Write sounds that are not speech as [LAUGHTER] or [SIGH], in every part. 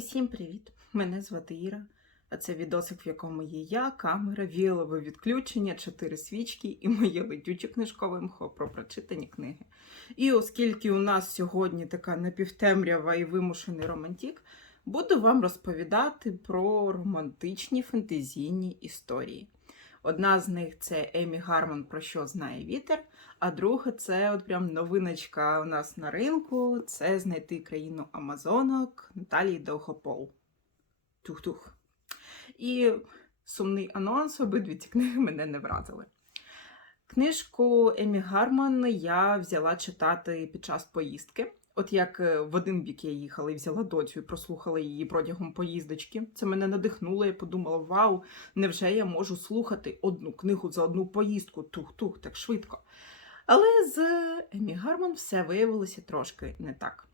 Усім привіт! Мене звати Іра, а це відосик, в якому є я, камера, віялове відключення, чотири свічки і моє летюче книжкове мхо про прочитані книги. І оскільки у нас сьогодні така напівтемрява і вимушений романтик, буду вам розповідати про романтичні фентезійні історії. Одна з них це Емі Гармон, про що знає вітер, а друга це от прям новиночка у нас на ринку. Це знайти країну Амазонок Наталії Довгопол. Тух-тух. І сумний анонс, обидві ці книги мене не вразили. Книжку Емі Гарман я взяла читати під час поїздки. От як е, в один бік я їхала і взяла доцю і прослухала її протягом поїздочки. Це мене надихнуло, я подумала: вау, невже я можу слухати одну книгу за одну поїздку? Тух-тух, так швидко. Але з Емі Гармон все виявилося трошки не так.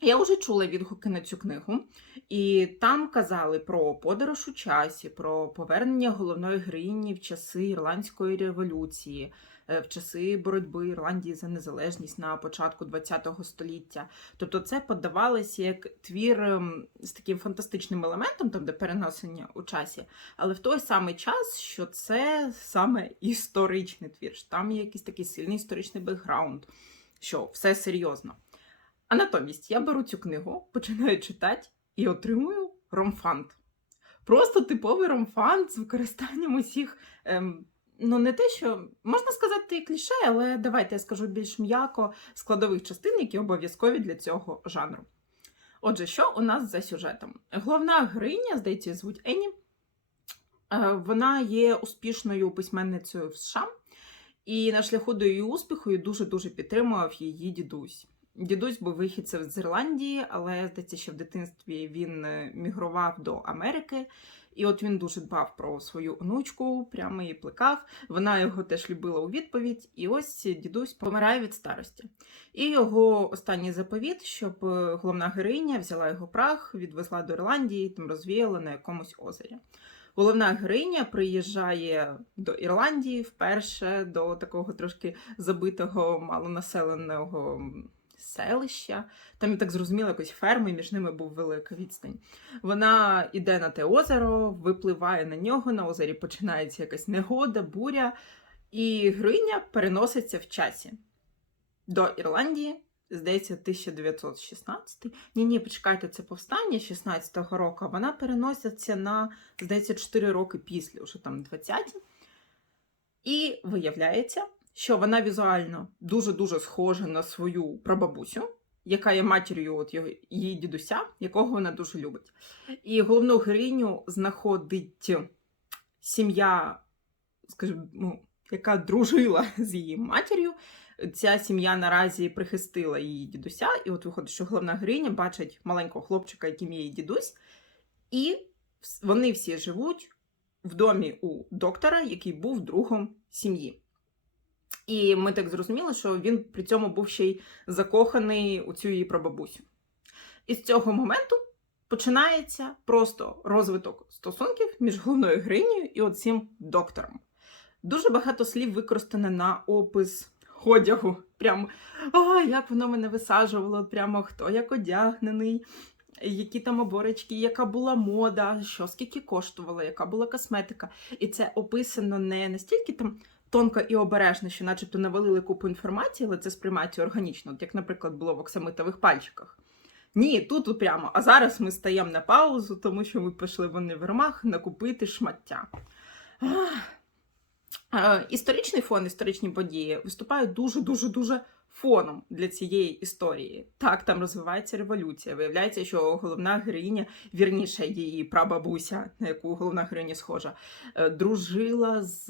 Я вже чула відгуки на цю книгу, і там казали про подорож у часі, про повернення головної героїні в часи Ірландської революції, в часи боротьби Ірландії за незалежність на початку ХХ століття. Тобто це подавалося як твір ем, з таким фантастичним елементом, там де перенесення у часі, але в той самий час, що це саме історичний твір, що там є якийсь такий сильний історичний бекграунд, що все серйозно. А натомість я беру цю книгу, починаю читати і отримую ромфант. Просто типовий ромфант з використанням усіх, ем, ну не те, що можна сказати кліше, але давайте я скажу більш м'яко складових частин, які обов'язкові для цього жанру. Отже, що у нас за сюжетом? Головна героїня, здається, звуть Ені. Е, Вона є успішною письменницею в США, і на шляху до її успіху її дуже-дуже підтримував її дідусь. Дідусь був вихідцем з Ірландії, але здається, що в дитинстві він е, мігрував до Америки. І от він дуже дбав про свою онучку, прямо її плекав. Вона його теж любила у відповідь. І ось дідусь помирає від старості. І його останній заповіт, щоб е, головна героїня взяла його прах, відвезла до Ірландії, там розвіяла на якомусь озері. Головна героїня приїжджає до Ірландії вперше до такого трошки забитого малонаселеного селища. Там я так зрозуміла, якось ферми, між ними був велика відстань. Вона йде на те озеро, випливає на нього. На озері починається якась негода, буря, і героїня переноситься в часі до Ірландії. Здається, 1916. Ні, ні, почекайте, це повстання 16-го року. Вона переноситься на, здається, 4 роки після, вже там 20-ті. І виявляється, що вона візуально дуже-дуже схожа на свою прабабусю, яка є матір'ю от його- її дідуся, якого вона дуже любить. І головну героїню знаходить сім'я, скажімо, ну, яка дружила [LAUGHS] з її матір'ю. Ця сім'я наразі прихистила її дідуся, і от виходить, що головна героїня бачить маленького хлопчика, яким є її дідусь, і вони всі живуть в домі у доктора, який був другом сім'ї. І ми так зрозуміли, що він при цьому був ще й закоханий у цю її прабабусю. І з цього моменту починається просто розвиток стосунків між головною героїнею і оцим доктором. Дуже багато слів використано на опис одягу. Прям ой, як воно мене висаджувало, прямо хто як одягнений, які там оборочки, яка була мода, що скільки коштувало, яка була косметика. І це описано не настільки там тонко і обережно, що начебто навалили купу інформації, але це сприймається органічно, як, наприклад, було в оксамитових пальчиках. Ні, тут прямо. А зараз ми стаємо на паузу, тому що ми пішли в універмаг накупити шмаття. Е, Історичний фон, історичні події виступають дуже-дуже дуже фоном для цієї історії. Так, там розвивається революція. Виявляється, що головна героїня, вірніше, її прабабуся, на яку головна героїня схожа, е, дружила з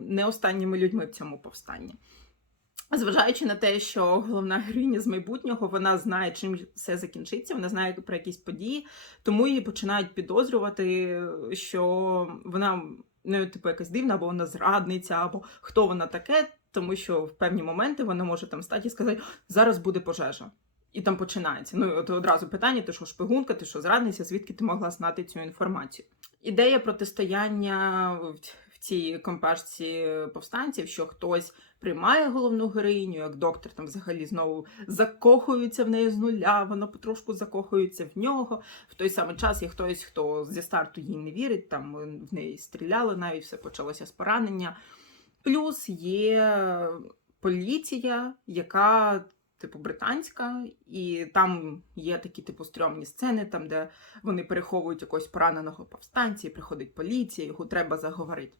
не останніми людьми в цьому повстанні. Зважаючи на те, що головна героїня з майбутнього вона знає, чим все закінчиться, вона знає про якісь події, тому її починають підозрювати, що вона ну, типу, якась дивна, або вона зрадниця, або хто вона таке, тому що в певні моменти вона може там стати і сказати, зараз буде пожежа. І там починається. Ну, і от одразу питання: ти що шпигунка, ти що зрадниця, звідки ти могла знати цю інформацію? Ідея протистояння в- цій компашці повстанців, що хтось приймає головну героїню, як доктор там взагалі знову закохується в неї з нуля, вона потрошку закохується в нього. В той самий час є хтось, хто зі старту їй не вірить, там в неї стріляли, навіть все почалося з поранення. Плюс є поліція, яка. Типу британська, і там є такі типу стрьомні сцени, там де вони переховують якогось пораненого повстанця, і приходить поліція, його треба заговорити.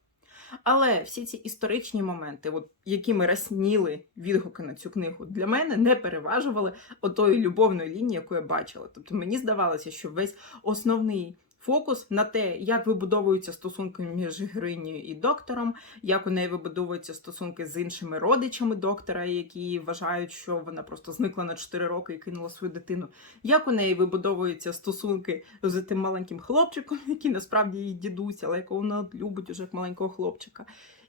Але всі ці історичні моменти, от, які ми розсніли відгуки на цю книгу, для мене не переважували отої любовної лінії, яку я бачила. Тобто мені здавалося, що весь основний фокус на те, як вибудовуються стосунки між героїнею і доктором, як у неї вибудовуються стосунки з іншими родичами доктора, які вважають, що вона просто зникла на 4 роки і кинула свою дитину. Як у неї вибудовуються стосунки з тим маленьким хлопчиком, [LAUGHS] який насправді її дідусь, але якого вона любить уже як маленького хлопчика.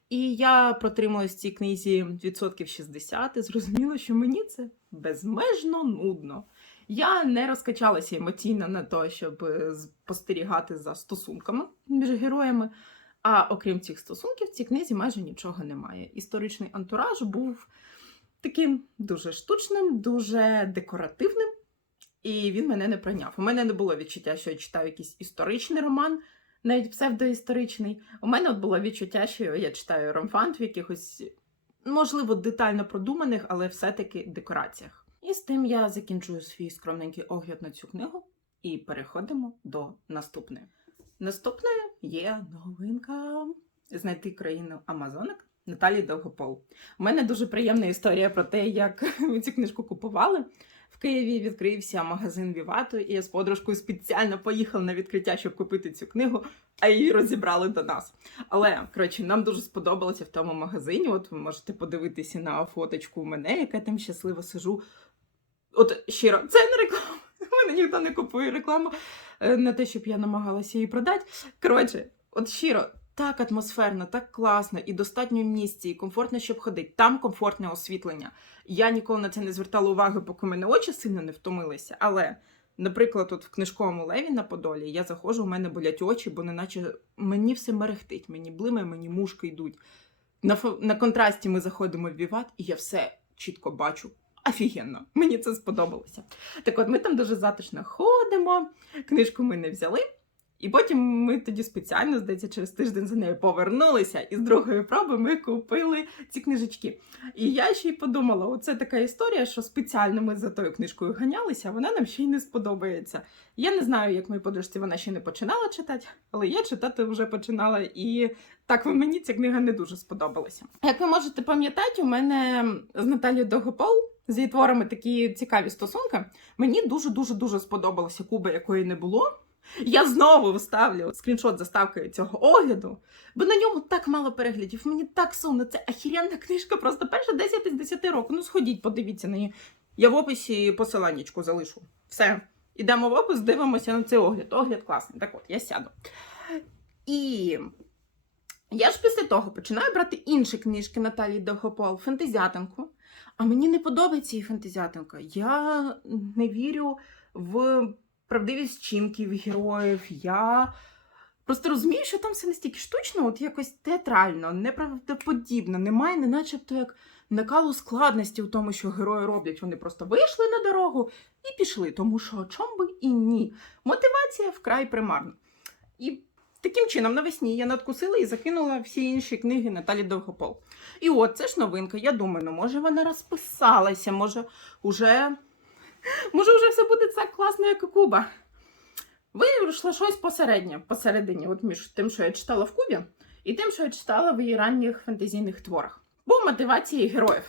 І я протрималась в цій книзі відсотків 60 і зрозуміла, що мені це безмежно нудно. Я не розкачалася емоційно на те, щоб е, спостерігати за стосунками між героями. А окрім цих стосунків, в цій книзі майже нічого немає. Історичний антураж був таким дуже штучним, дуже декоративним, і він мене не прийняв. У мене не було відчуття, що я читаю якийсь історичний роман, навіть псевдоісторичний. У мене от було відчуття, що я читаю ромфант в якихось, можливо, детально продуманих, але все-таки декораціях. І з тим я закінчую свій скромненький огляд на цю книгу і переходимо до наступної. Наступною є новинка знайти країну Амазонок Наталії Довгопол. У мене дуже приємна історія про те, як [LAUGHS] ми цю книжку купували. В Києві відкрився магазин Вівату, і я з подружкою спеціально поїхала на відкриття, щоб купити цю книгу, а її розібрали до нас. Але коротше, нам дуже сподобалося в тому магазині. От ви можете подивитися на фоточку мене, яка там щасливо сижу. От щиро, це не реклама. [LAUGHS] Мене ніхто не купує рекламу е, на те, щоб я намагалася її продати. Коротше, от щиро, так атмосферно, так класно, і достатньо місці, і комфортно, щоб ходити. Там комфортне освітлення. Я ніколи на це не звертала уваги, поки мене очі сильно не втомилися. Але, наприклад, от в книжковому леві на Подолі я заходжу, у мене болять очі, бо неначе мені все мерехтить, мені блимає, мені мушки йдуть. На, на контрасті ми заходимо в Віват, і я все чітко бачу. Офігенно, мені це сподобалося. Так от ми там дуже затишно ходимо, книжку ми не взяли. І потім ми тоді спеціально, здається, через тиждень за нею повернулися, і з другої проби ми купили ці книжечки. І я ще й подумала: оце така історія, що спеціально ми за тою книжкою ганялися, вона нам ще й не сподобається. Я не знаю, як моїй подружці вона ще не починала читати, але я читати вже починала, і так мені ця книга не дуже сподобалася. Як ви можете пам'ятати, у мене з Наталією Довгопол з її творами такі цікаві стосунки. Мені дуже дуже дуже сподобалася Куба, якої не було. Я знову вставлю скріншот заставкою цього огляду, бо на ньому так мало переглядів. Мені так сумно. Це ахірянна книжка, просто перша 10 із 10 років. Ну, сходіть, подивіться на неї. Я в описі посиланнячку залишу. Все. Ідемо в опис, дивимося на цей огляд. Огляд класний. Так от, я сяду. І я ж після того починаю брати інші книжки Наталії Довгопол, фентезятинку. А мені не подобається її фентезятинка. Я не вірю в правдивість вчинків героїв. Я просто розумію, що там все настільки штучно, от якось театрально, неправдоподібно. Немає, не начебто як накалу складності в тому, що герої роблять. Вони просто вийшли на дорогу і пішли, тому що чом би і ні. Мотивація вкрай примарна. І таким чином навесні я надкусила і закинула всі інші книги Наталі Довгопол. І от це ж новинка. Я думаю, ну може вона розписалася, може уже. Може, вже все буде так класно, як і Куба. Вийшло щось посереднє, посередині, от між тим, що я читала в Кубі, і тим, що я читала в її ранніх фентезійних творах. Бо мотивації героїв.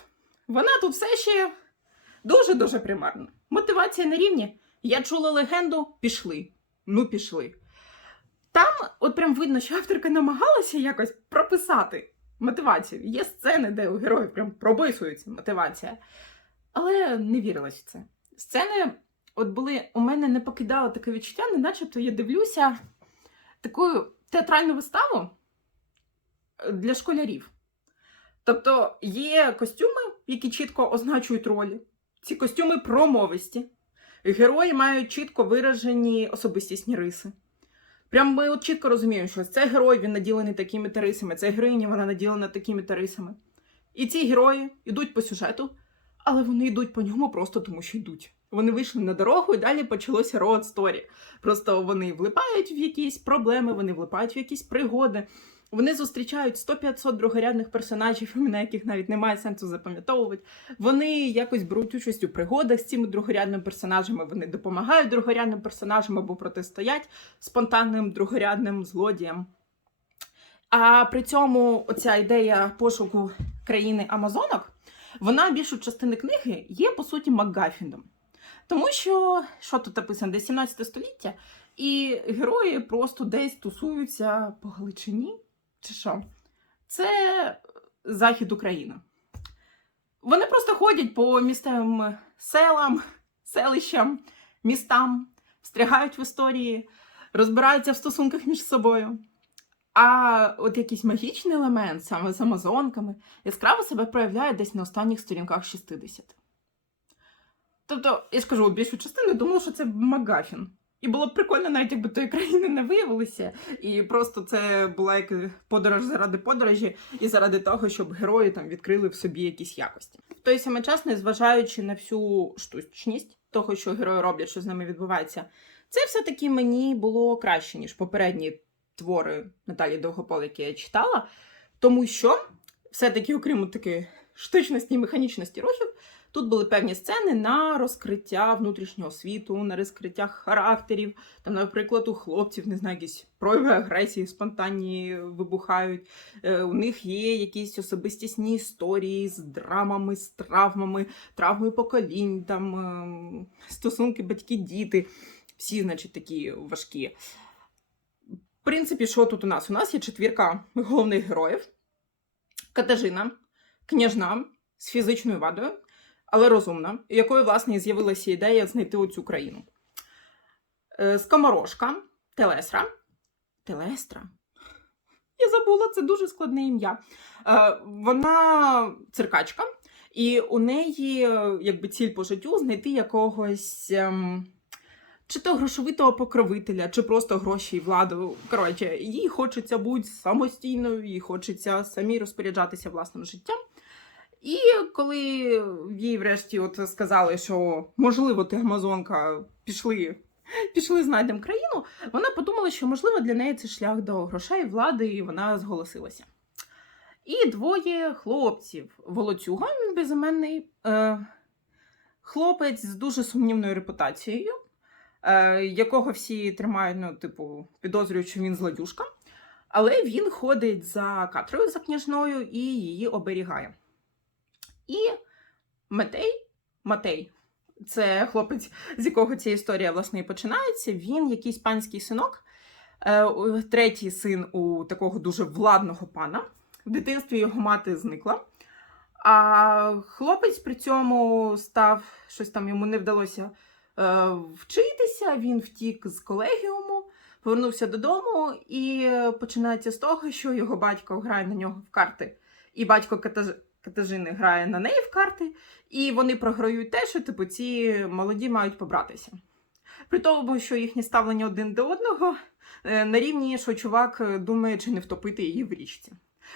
Вона тут все ще дуже-дуже примарна. Мотивація на рівні. Я чула легенду, пішли. Ну, пішли. Там, от прям видно, що авторка намагалася якось прописати мотивацію. Є сцени, де у героїв прям прописується мотивація. Але не вірилась в це. Сцени, от були, у мене не покидало таке відчуття, не начебто я дивлюся таку театральну виставу для школярів. Тобто є костюми, які чітко означують ролі. Ці костюми промовисті. Герої мають чітко виражені особистісні риси. Прям ми от чітко розуміємо, що це герой, він наділений такими та рисами, це героїня, вона наділена такими та рисами. І ці герої йдуть по сюжету, але вони йдуть по ньому просто тому, що йдуть. Вони вийшли на дорогу, і далі почалося роад сторі. Просто вони влипають в якісь проблеми, вони влипають в якісь пригоди. Вони зустрічають 100-500 другорядних персонажів, імена яких навіть немає сенсу запам'ятовувати. Вони якось беруть участь у пригодах з цими другорядними персонажами. Вони допомагають другорядним персонажам або протистоять спонтанним другорядним злодіям. А при цьому оця ідея пошуку країни Амазонок, вона більшу частину книги є по суті Макгафіном. Тому що, що тут написано, десь 17 століття, і герої просто десь тусуються по Галичині. Чи що? Це захід України. Вони просто ходять по місцевим селам, селищам, містам, встрягають в історії, розбираються в стосунках між собою. А от якийсь магічний елемент, саме з амазонками, яскраво себе проявляє десь на останніх сторінках 60. Тобто, я ж кажу, більшу частину думала, що це Магафін. І було б прикольно, навіть якби тої країни не виявилося, і просто це була як подорож заради подорожі, і заради того, щоб герої там відкрили в собі якісь якості. В той самий час, незважаючи на всю штучність того, що герої роблять, що з ними відбувається, це все-таки мені було краще, ніж попередні твори Наталі Довгопол, які я читала, тому що все-таки, окрім такої штучності і механічності рухів, Тут були певні сцени на розкриття внутрішнього світу, на розкриття характерів. Там, наприклад, у хлопців не знаю, якісь прояви агресії спонтанні вибухають. Е, у них є якісь особистісні історії з драмами, з травмами, травмою поколінь, там е, стосунки батьки-діти. Всі, значить, такі важкі. Принципі, що тут у нас? У нас є четвірка головних героїв: Катажина, княжна з фізичною вадою але розумна, якою, власне, і з'явилася ідея знайти оцю країну. Е, Скоморошка, Телесра. Телестра. Я забула, це дуже складне ім'я. Е, Вона циркачка, і у неї, е, якби, ціль по життю знайти якогось. Чи то грошовитого покровителя, чи просто гроші і владу. Коротше, їй хочеться бути самостійною, їй хочеться самій розпоряджатися власним життям. І коли їй врешті от сказали, що можливо ти Амазонка пішли, пішли знайдемо країну, вона подумала, що можливо для неї це шлях до грошей, влади, і вона зголосилася. І двоє хлопців. Волоцюга, безіменний е, хлопець з дуже сумнівною репутацією, якого всі тримають, ну, типу, підозрюють, що він злодюшка. Але він ходить за Катрою за княжною і її оберігає. І Матей, Матей, це хлопець, з якого ця історія власне і починається. Він якийсь панський синок, е, третій син у такого дуже владного пана. В дитинстві його мати зникла. А хлопець при цьому став щось там йому не вдалося е, вчитися. Він втік з колегіуму, повернувся додому, і починається з того, що його батько грає на нього в карти. І батько Катаж... Катажини грає на неї в карти, і вони програють те, що типу, ці молоді мають побратися. При тому, що їхнє ставлення один до одного е, на рівні, що чувак е, думає, чи не втопити її в річці.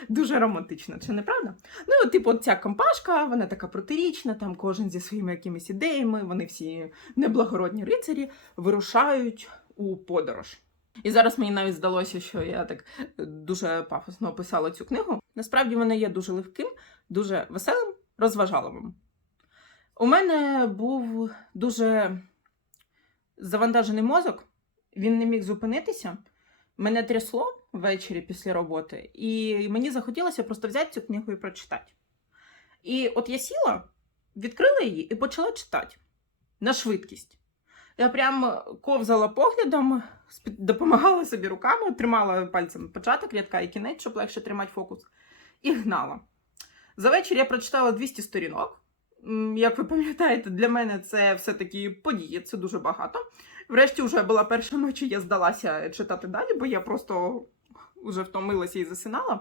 Дуже романтично, чи не правда? Ну, типу, ця компашка, вона така протирічна, там кожен зі своїми якимись ідеями, вони всі неблагородні рицарі вирушають у подорож. І зараз мені навіть здалося, що я так дуже пафосно описала цю книгу. Насправді вона є дуже легким, дуже веселим, розважаливим. У мене був дуже завантажений мозок, він не міг зупинитися. Мене трясло ввечері після роботи, і мені захотілося просто взяти цю книгу і прочитати. І от я сіла, відкрила її і почала читати на швидкість. Я прям ковзала поглядом, допомагала собі руками, тримала пальцем початок рядка і кінець, щоб легше тримати фокус, і гнала. За вечір я прочитала 200 сторінок. Як ви пам'ятаєте, для мене це все-таки події, це дуже багато. Врешті вже була перша ночі, я здалася читати далі, бо я просто вже втомилася і засинала.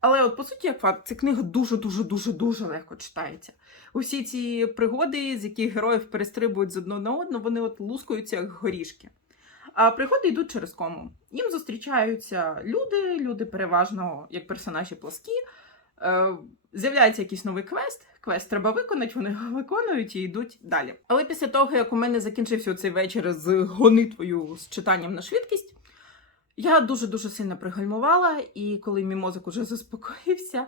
Але от по суті, як факт, ця книга дуже-дуже дуже легко читається. Усі ці пригоди, з яких героїв перестрибують з одного на одного, вони от лускаються як горішки. А пригоди йдуть через кому. Їм зустрічаються люди, люди переважно як персонажі плоскі. Е, З'являється якийсь новий квест. Квест треба виконати, вони його виконують і йдуть далі. Але після того, як у мене закінчився цей вечір з гонитвою з читанням на швидкість, я дуже-дуже сильно пригальмувала, і коли мій мозок уже [LAUGHS] заспокоївся,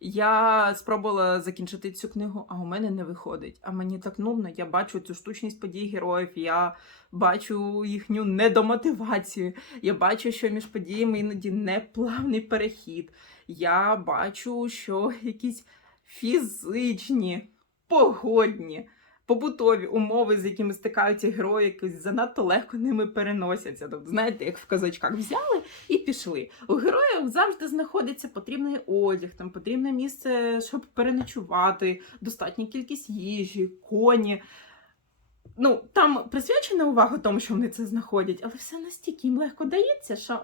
я спробувала закінчити цю книгу, а у мене не виходить. А мені так нудно, я бачу цю штучність подій героїв, я бачу їхню недомотивацію, я бачу, що між подіями іноді неплавний перехід. Я бачу, що [LAUGHS] якісь фізичні, погодні, побутові умови, з якими стикаються герої, якось занадто легко ними переносяться. Тобто, знаєте, як в казачках взяли і пішли. У героїв завжди знаходиться потрібний одяг, там потрібне місце, щоб переночувати, достатня кількість їжі, коні. Ну, там присвячена увага тому, що вони це знаходять, але все настільки їм легко дається, що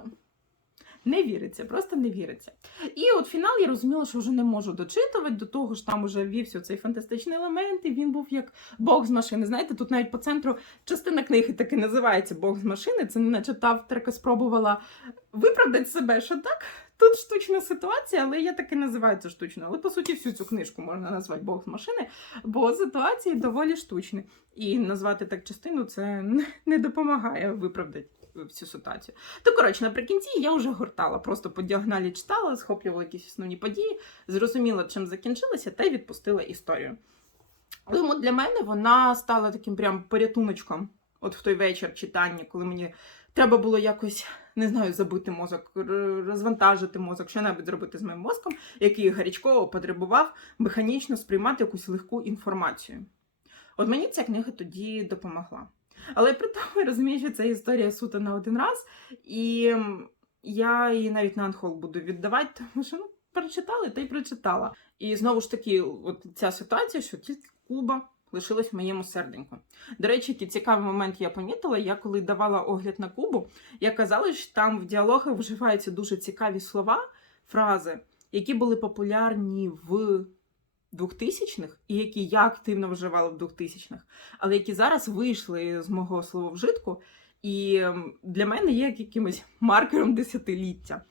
не віриться, просто не віриться. І от фінал я розуміла, що вже не можу дочитувати, до того ж там уже ввівся цей фантастичний елемент, і він був як Бог з машини. Знаєте, тут навіть по центру частина книги таки називається Бог з машини. Це наче та авторка спробувала виправдати себе, що так. Тут штучна ситуація, але я таки називаю це штучно. Але по суті, всю цю книжку можна назвати Бог з машини, бо ситуації доволі штучні. І назвати так частину це не допомагає виправдати всю ситуацію. То коротше, наприкінці я вже гортала, просто по діагоналі читала, схоплювала якісь основні події, зрозуміла, чим закінчилося, та й відпустила історію. Тому для мене вона стала таким прям порятуночком, от в той вечір читання, коли мені треба було якось. Не знаю, забити мозок, розвантажити мозок, що-небудь зробити з моїм мозком, який гарячково потребував механічно сприймати якусь легку інформацію. От мені ця книга тоді допомогла. Але при тому [LAUGHS] я розумію, що це історія суто на один раз, і я її навіть на анхол буду віддавати, тому що ну, прочитали та й прочитала. І знову ж таки, от ця ситуація, що тільки Куба лишилась в моєму серденьку. До речі, який цікавий момент я помітила, я коли давала огляд на Кубу, я казала, що там в діалогах вживаються дуже цікаві слова, фрази, які були популярні в 2000-х, і які я активно вживала в 2000-х, але які зараз вийшли з мого слововжитку, і ем, для мене є якимось [LAUGHS] маркером десятиліття.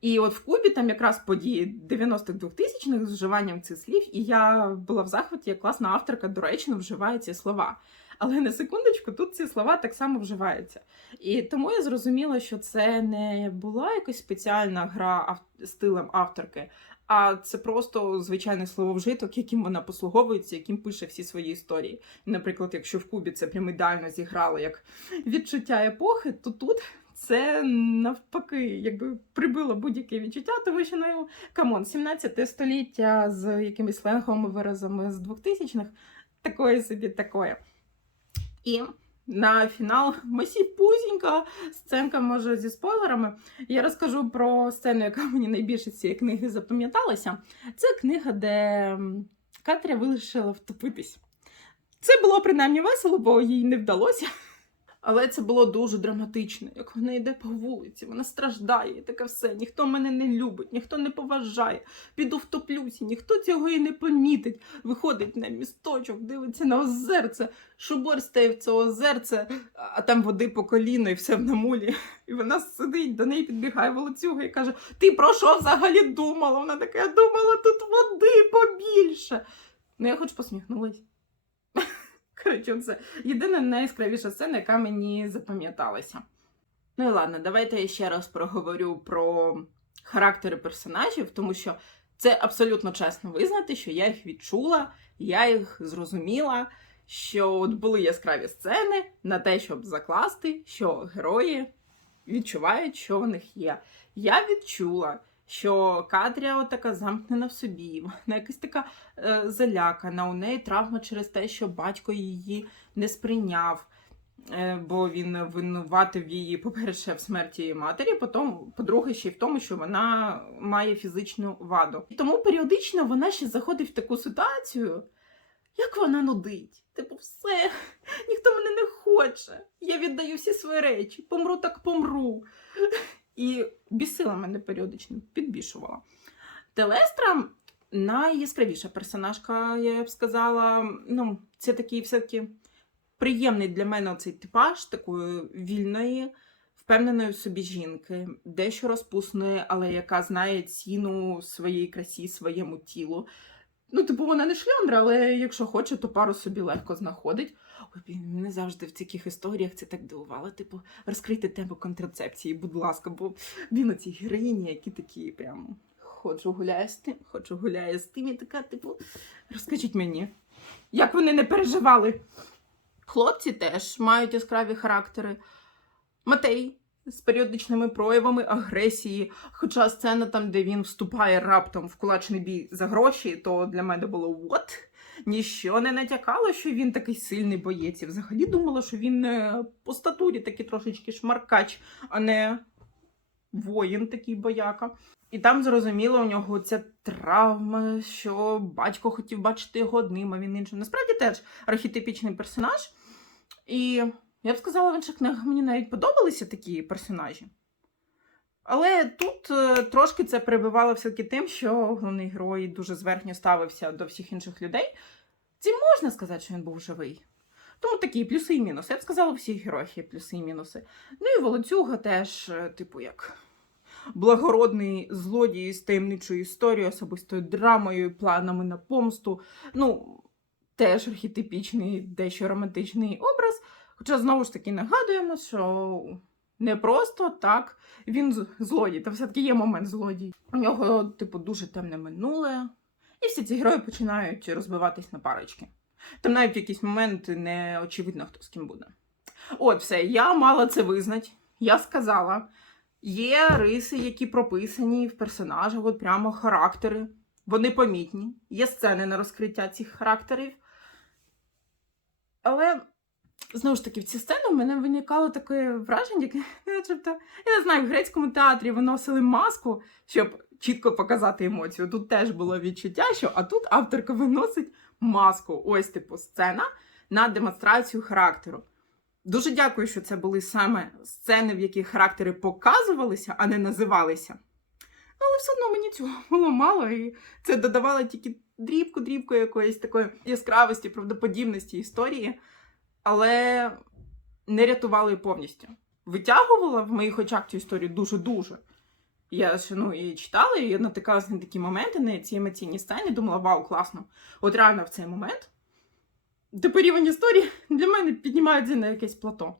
І от в Кубі там якраз події 90-х 2000-х з вживанням цих слів, і я була в захваті, як класна авторка доречно вживає ці слова. Але на секундочку, тут ці слова так само вживаються. І тому я зрозуміла, що це не була якась спеціальна гра ав- стилем авторки, а це просто звичайний слововжиток, яким вона послуговується, яким пише всі свої історії. Наприклад, якщо в Кубі це прям ідеально зіграло як відчуття епохи, то тут це навпаки, якби прибило будь-яке відчуття, тому що ну камон, 17 століття з якимись сленговими виразами з 2000-х, такое собі такое. І на фінал масіпузінька сценка, може, зі спойлерами. Я розкажу про сцену, яка мені найбільше цієї книги запам'яталася. Це книга, де Катря вирішила втопитись. Це було принаймні весело, бо їй не вдалося. Але це було дуже драматично, як вона йде по вулиці, вона страждає, і таке все. Ніхто мене не любить, ніхто не поважає. Піду втоплюся, ніхто цього і не помітить. Виходить на місточок, дивиться на озерце, шуборстає в це озерце, а там води по коліно і все в намулі. І вона сидить, до неї підбігає волоцюга і каже: Ти про що взагалі думала? Вона така, я думала, тут води побільше. Ну, я хоч посміхнулась. [LAUGHS] Коротше, це єдина найяскравіша сцена, яка мені запам'яталася. Ну і ладно, давайте я ще раз проговорю про характери персонажів, тому що це абсолютно чесно визнати, що я їх відчула, я їх зрозуміла, що от були яскраві сцени на те, щоб закласти, що герої відчувають, що в них є. Я відчула, що Катря така замкнена в собі, вона якась така е, залякана, у неї травма через те, що батько її не сприйняв. е, Бо він винуватив її, по-перше, в смерті її матері, потім, по-друге, ще й в тому, що вона має фізичну ваду. І тому періодично вона ще заходить в таку ситуацію, як вона нудить. Типу, все, ніхто мене не хоче. Я віддаю всі свої речі, помру так помру. І бісила мене періодично, підбішувала. Телестра найяскравіша персонажка, я б сказала. Ну, це такий все-таки приємний для мене цей типаж такої вільної, впевненої в собі жінки, дещо розпусної, але яка знає ціну своїй красі, своєму тілу. Ну, типу, вона не шльондра, але якщо хоче, то пару собі легко знаходить. Блін, мене завжди в таких історіях це так дивувало. Типу, розкрийте тему контрацепції, будь ласка, бо він оці героїні, які такі прям ходжу гуляю з тим, ходжу гуляю з тим, і така, типу, розкажіть мені, як вони не переживали. Хлопці теж мають яскраві характери. Матей з періодичними проявами агресії. Хоча сцена там, де він вступає раптом в кулачний бій за гроші, то для мене було what? Ніщо не натякало, що він такий сильний боєць. І взагалі думала, що він е, по статурі такий трошечки шмаркач, а не воїн такий бояка. І там зрозуміло, у нього ця травма, що батько хотів бачити його одним, а він іншим. Насправді теж архетипічний персонаж. І я б сказала, в інших книгах мені навіть подобалися такі персонажі. Але тут е, трошки це перебивало все-таки тим, що головний герой дуже зверхньо ставився до всіх інших людей. Цим можна сказати, що він був живий. Тому такі плюси і мінуси. Я б сказала, у всіх героїв є плюси і мінуси. Ну і Волоцюга теж, е, типу, як благородний злодій з таємничою історією, особистою драмою, планами на помсту. Ну, теж архетипічний, дещо романтичний образ. Хоча знову ж таки нагадуємо, що не просто так він злодій, та все-таки є момент злодій. У нього, типу, дуже темне минуле. І всі ці герої починають розбиватись на парочки. Там навіть в якийсь момент не очевидно, хто з ким буде. От, все, я мала це визнати. Я сказала, є риси, які прописані в персонажах, от прямо характери. Вони помітні. Є сцени на розкриття цих характерів. Але знову ж таки, в ці сцени у мене виникало таке враження, яке, [LAUGHS] я не знаю, в грецькому театрі виносили маску, щоб чітко показати емоцію. Тут теж було відчуття, що а тут авторка виносить маску. Ось, типу, сцена на демонстрацію характеру. Дуже дякую, що це були саме сцени, в яких характери показувалися, а не називалися. Ну, але все одно мені цього [LAUGHS] було мало, і це додавало тільки дрібку-дрібку якоїсь такої яскравості, правдоподібності історії, але не рятувало її повністю. Витягувала в моїх очах цю історію дуже-дуже. Я ж ну, її читала, і я натикалася на такі моменти, на ці емоційні сцени, думала, вау, класно. От реально в цей момент тепер рівень історії [LAUGHS] для мене піднімається на якесь плато.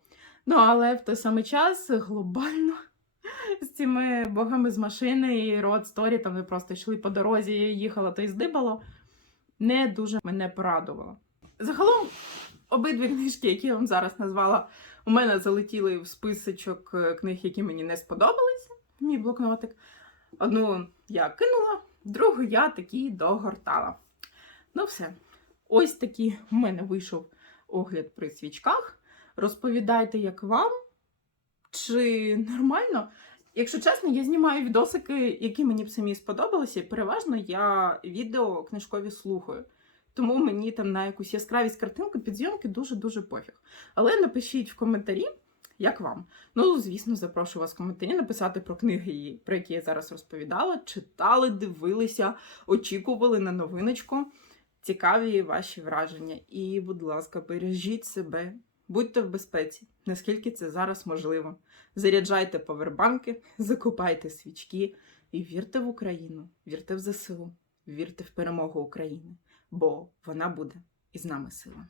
Ну, але в той самий час глобально [LAUGHS] з цими богами з машини і род сторі, там ви просто йшли по дорозі, їхала то й здибало, не дуже мене порадувало. Загалом, обидві книжки, які я вам зараз назвала, у мене залетіли в списочок е, книг, які мені не сподобалися. Мій блокнотик. Одну я кинула, другу я таки догортала. Ну, все. Ось такий у мене вийшов огляд при свічках. Розповідайте, як вам, чи нормально. Якщо чесно, я знімаю відосики, які мені б самі сподобалися, і переважно я відео книжкові слухаю. Тому мені там на якусь яскравість картинки підзйомки дуже-дуже пофіг. Але напишіть в коментарі, як вам. Ну, звісно, запрошую вас в коментарі написати про книги, про які я зараз розповідала. Читали, дивилися, очікували на новиночку. Цікаві ваші враження. І, будь ласка, бережіть себе, будьте в безпеці, наскільки це зараз можливо. Заряджайте павербанки, закупайте свічки і вірте в Україну, вірте в ЗСУ, вірте в перемогу України, бо вона буде із нами сила.